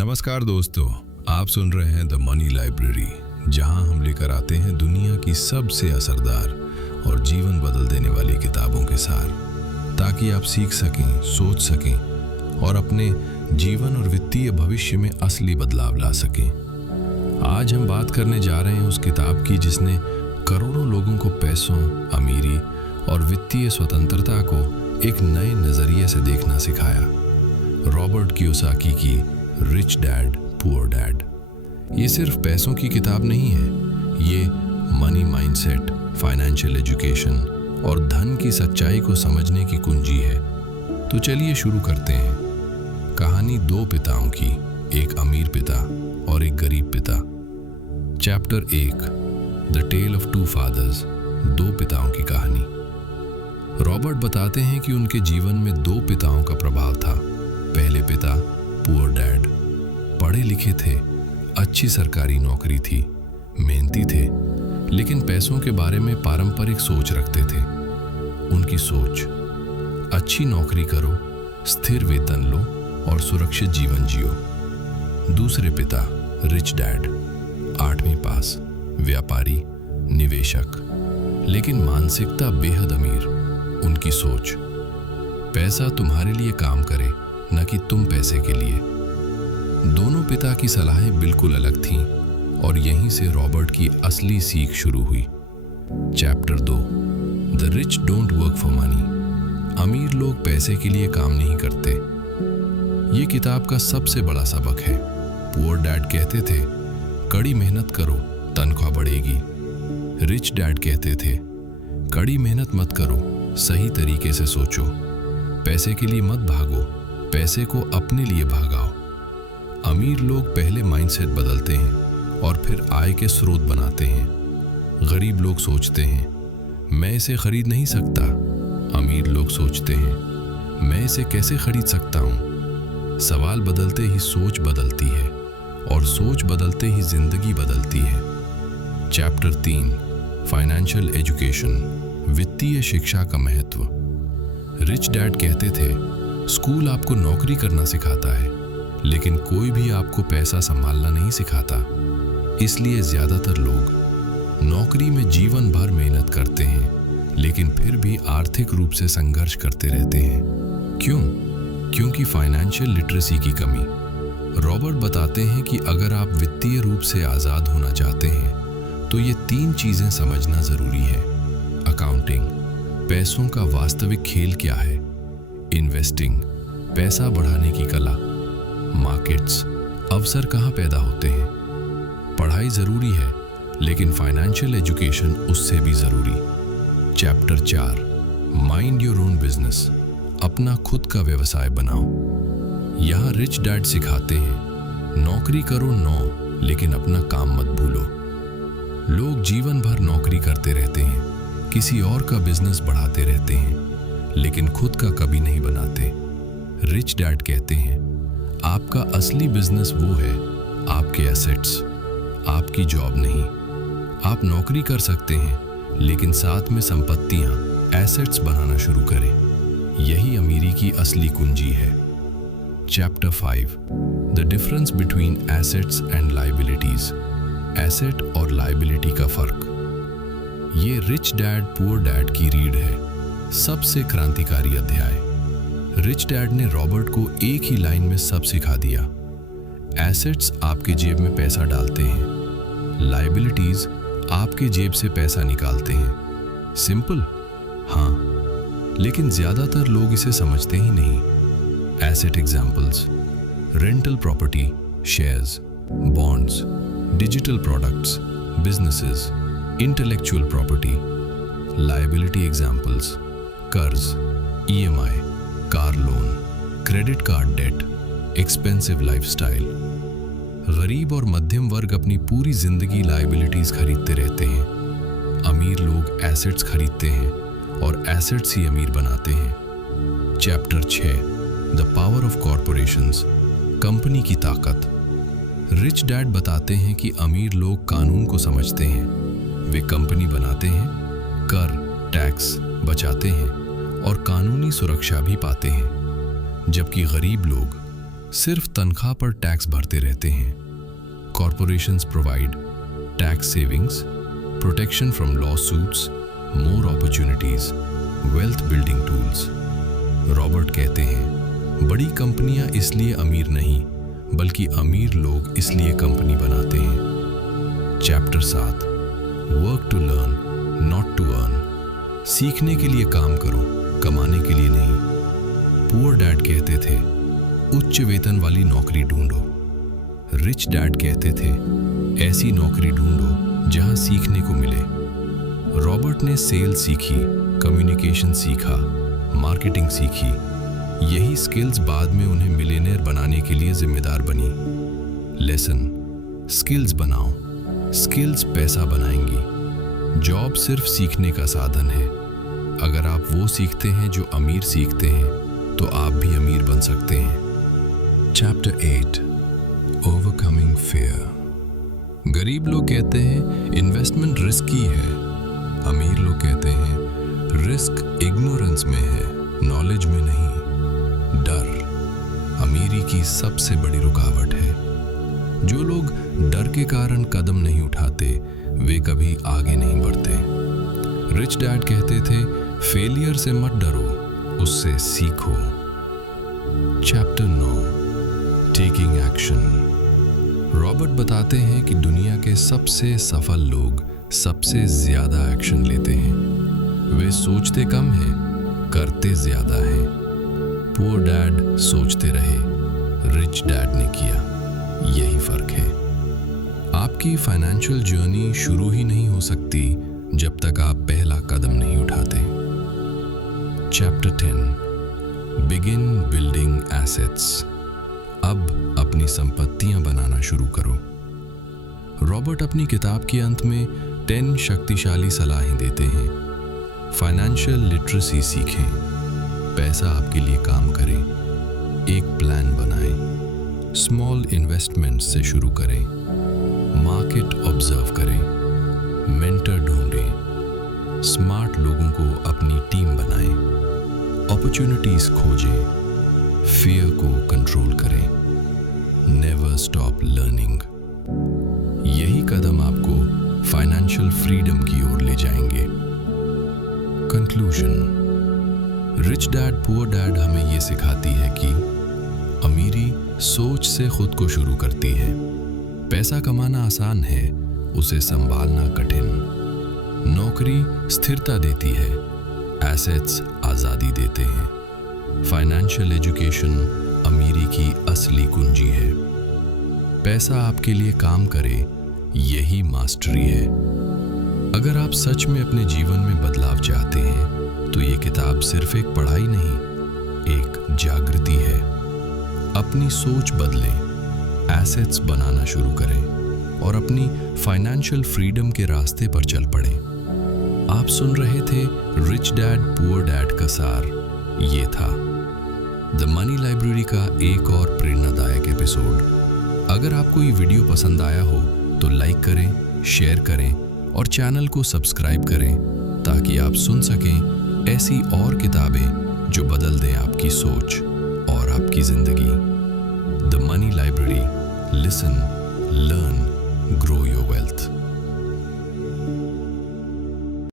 नमस्कार दोस्तों, आप सुन रहे हैं द मनी लाइब्रेरी, जहां हम लेकर आते हैं दुनिया की सबसे असरदार और जीवन बदल देने वाली किताबों के सार, ताकि आप सीख सकें, सोच सकें और अपने जीवन और वित्तीय भविष्य में असली बदलाव ला सकें। आज हम बात करने जा रहे हैं उस किताब की जिसने करोड़ों लोगों को पैसों, अमीरी और वित्तीय स्वतंत्रता को एक नए नजरिए से देखना सिखाया। रॉबर्ट कियोसाकी की रिच डैड पुअर डैड। ये सिर्फ पैसों की किताब नहीं है, ये मनी माइंडसेट, फाइनेंशियल एजुकेशन और धन की सच्चाई को समझने की कुंजी है। तो चलिए शुरू करते हैं। कहानी दो पिताओं की, एक अमीर पिता और एक गरीब पिता। Chapter 1, the tale of two fathers, दो पिताओं की कहानी। रॉबर्ट बताते हैं कि उनके जीवन में दो पिताओं का प्रभाव था। पहले पिता पुअर डैड, पढ़े लिखे थे, अच्छी सरकारी नौकरी थी, मेहनती थे, लेकिन पैसों के बारे में पारंपरिक सोच रखते थे। उनकी सोच, अच्छी नौकरी करो, स्थिर वेतन लो और सुरक्षित जीवन जियो। दूसरे पिता रिच डैड, 8वीं पास, व्यापारी, निवेशक, लेकिन मानसिकता बेहद अमीर। उनकी सोच, पैसा तुम्हारे लिए काम करे, न कि तुम पैसे के लिए। दोनों पिता की सलाहें बिल्कुल अलग थीं और यहीं से रॉबर्ट की असली सीख शुरू हुई। Chapter 2, the rich don't work for money, अमीर लोग पैसे के लिए काम नहीं करते। ये किताब का सबसे बड़ा सबक है। पुअर डैड कहते थे, कड़ी मेहनत करो, तनख्वाह बढ़ेगी। रिच डैड कहते थे, कड़ी मेहनत मत करो, सही तरीके से सोचो, पैसे के लिए मत भागो, पैसे को अपने लिए भागाओ। अमीर लोग पहले माइंडसेट बदलते हैं और फिर आय के स्रोत बनाते हैं। गरीब लोग सोचते हैं, मैं इसे खरीद नहीं सकता। अमीर लोग सोचते हैं, मैं इसे कैसे खरीद सकता हूँ। सवाल बदलते ही सोच बदलती है और सोच बदलते ही जिंदगी बदलती है। चैप्टर 3, फाइनेंशियल एजुकेशन, वित्तीय शिक्षा का महत्व। रिच डैड कहते थे, स्कूल आपको नौकरी करना सिखाता है, लेकिन कोई भी आपको पैसा संभालना नहीं सिखाता। इसलिए ज्यादातर लोग नौकरी में जीवन भर मेहनत करते हैं, लेकिन फिर भी आर्थिक रूप से संघर्ष करते रहते हैं। क्यों? क्योंकि फाइनेंशियल लिटरेसी की कमी। रॉबर्ट बताते हैं कि अगर आप वित्तीय रूप से आजाद होना चाहते हैं तो ये 3 चीजें समझना जरूरी है। अकाउंटिंग, पैसों का वास्तविक खेल क्या है। इन्वेस्टिंग, पैसा बढ़ाने की कला। मार्केट्स, अवसर कहाँ पैदा होते हैं। पढ़ाई जरूरी है, लेकिन फाइनेंशियल एजुकेशन उससे भी जरूरी। Chapter 4, mind your own business, अपना खुद का व्यवसाय बनाओ। यहाँ रिच डैड सिखाते हैं, नौकरी करो 9, लेकिन अपना काम मत भूलो। लोग जीवन भर नौकरी करते रहते हैं, किसी और का बिजनेस बढ़ाते रहते हैं, लेकिन खुद का कभी नहीं बनाते। रिच डैड कहते हैं, आपका असली बिजनेस वो है, आपके एसेट्स, आपकी जॉब नहीं। आप नौकरी कर सकते हैं, लेकिन साथ में संपत्तियां, एसेट्स बनाना शुरू करें। यही अमीरी की असली कुंजी है। Chapter 5, the difference between assets and liabilities, asset और लायबिलिटी का फर्क। ये रिच डैड पुअर डैड की रीड है, सबसे क्रांतिकारी अध्याय। रिच डैड ने रॉबर्ट को एक ही लाइन में सब सिखा दिया। एसेट्स आपके जेब में पैसा डालते हैं, लायबिलिटीज आपके जेब से पैसा निकालते हैं। सिंपल? हाँ, लेकिन ज्यादातर लोग इसे समझते ही नहीं। Asset examples, rental property, shares, bonds, digital products, businesses, intellectual property. Liability examples, कर्ज, EMI, car loan, credit card debt, expensive lifestyle. गरीब और मध्यम वर्ग अपनी पूरी जिंदगी लायबिलिटीज खरीदते रहते हैं। अमीर लोग एसेट्स खरीदते हैं और एसेट्स ही अमीर बनाते हैं। Chapter 6, the power of corporations, company की ताकत। रिच डैड बताते हैं कि अमीर लोग कानून को समझते हैं, वे कंपनी बनाते हैं, कर, टैक्स बचाते हैं और कानूनी सुरक्षा भी पाते हैं, जबकि गरीब लोग सिर्फ तनख्वाह पर टैक्स भरते रहते हैं। Corporations provide tax savings, protection from law suits, more opportunities, wealth building tools. Robert कहते हैं, बड़ी कंपनियां इसलिए अमीर नहीं, बल्कि अमीर लोग इसलिए कंपनी बनाते हैं। Chapter 7, work to learn, not to earn. सीखने के लिए काम करो, कमाने के लिए नहीं। पुअर डैड कहते थे, उच्च वेतन वाली नौकरी ढूंढो। रिच डैड कहते थे, ऐसी नौकरी ढूंढो जहां सीखने को मिले। रॉबर्ट ने सेल सीखी, कम्युनिकेशन सीखा, मार्केटिंग सीखी। यही स्किल्स बाद में उन्हें मिलियनेयर बनाने के लिए जिम्मेदार बनी। लेसन, स्किल्स बनाओ, स्किल्स पैसा बनाएंगी। जॉब सिर्फ सीखने का साधन है। अगर आप वो सीखते हैं जो अमीर सीखते हैं, तो आप भी अमीर बन सकते हैं। Chapter 8, overcoming fear. गरीब लोग कहते हैं इन्वेस्टमेंट रिस्की है। अमीर लोग कहते हैं रिस्क इग्नोरेंस में है, नॉलेज में नहीं। डर अमीरी की सबसे बड़ी रुकावट है। जो लोग डर के कारण कदम नहीं उठाते, वे कभी आगे नहीं बढ़ते। रिच डैड कहते थे, फेलियर से मत डरो, उससे सीखो। Chapter 9, taking action. रॉबर्ट बताते हैं कि दुनिया के सबसे सफल लोग सबसे ज्यादा एक्शन लेते हैं। वे सोचते कम हैं, करते ज्यादा हैं। पुअर डैड सोचते रहे, रिच डैड ने किया। यही फर्क है। आपकी फाइनेंशियल जर्नी शुरू ही नहीं हो सकती जब तक आप पहला कदम नहीं उठाते। Chapter 10, begin building assets. अब अपनी संपत्तियां बनाना शुरू करो। रॉबर्ट अपनी किताब के अंत में 10 शक्तिशाली सलाहें देते हैं। फाइनेंशियल लिटरेसी सीखें, पैसा आपके लिए काम करे, एक प्लान बनाएं, स्मॉल इन्वेस्टमेंट से शुरू करें, मार्केट ऑब्जर्व करें, मेंटर ढूंढें, स्मार्ट लोगों को अपनी टीम बनाएं, अपॉर्चुनिटीज खोजें, फियर को कंट्रोल करें, नेवर स्टॉप लर्निंग। यही कदम आपको फाइनेंशियल फ्रीडम की ओर ले जाएंगे। Conclusion. Rich dad poor dad हमें ये सिखाती है कि अमीरी सोच से खुद को शुरू करती है। पैसा कमाना आसान है, उसे संभालना कठिन। नौकरी स्थिरता देती है, एसेट्स आज़ादी देते हैं। फाइनेंशियल एजुकेशन अमीरी की असली कुंजी है। पैसा आपके लिए काम करे, यही मास्टरी है। अगर आप सच में अपने जीवन में बदलाव चाहते हैं, तो ये किताब सिर्फ एक पढ़ाई नहीं, एक जागृति है। अपनी सोच बदलें, एसेट्स बनाना शुरू करें और अपनी फाइनेंशियल फ्रीडम के रास्ते पर चल पड़ें। आप सुन रहे थे रिच डैड पुअर डैड का सार। ये था द मनी लाइब्रेरी का एक और प्रेरणादायक एपिसोड। अगर आपको ये वीडियो पसंद आया हो तो लाइक करें, शेयर करें और चैनल को सब्सक्राइब करें, ताकि आप सुन सकें ऐसी और किताबें जो बदल दें आपकी सोच और आपकी जिंदगी। The money library, listen, learn, grow your wealth.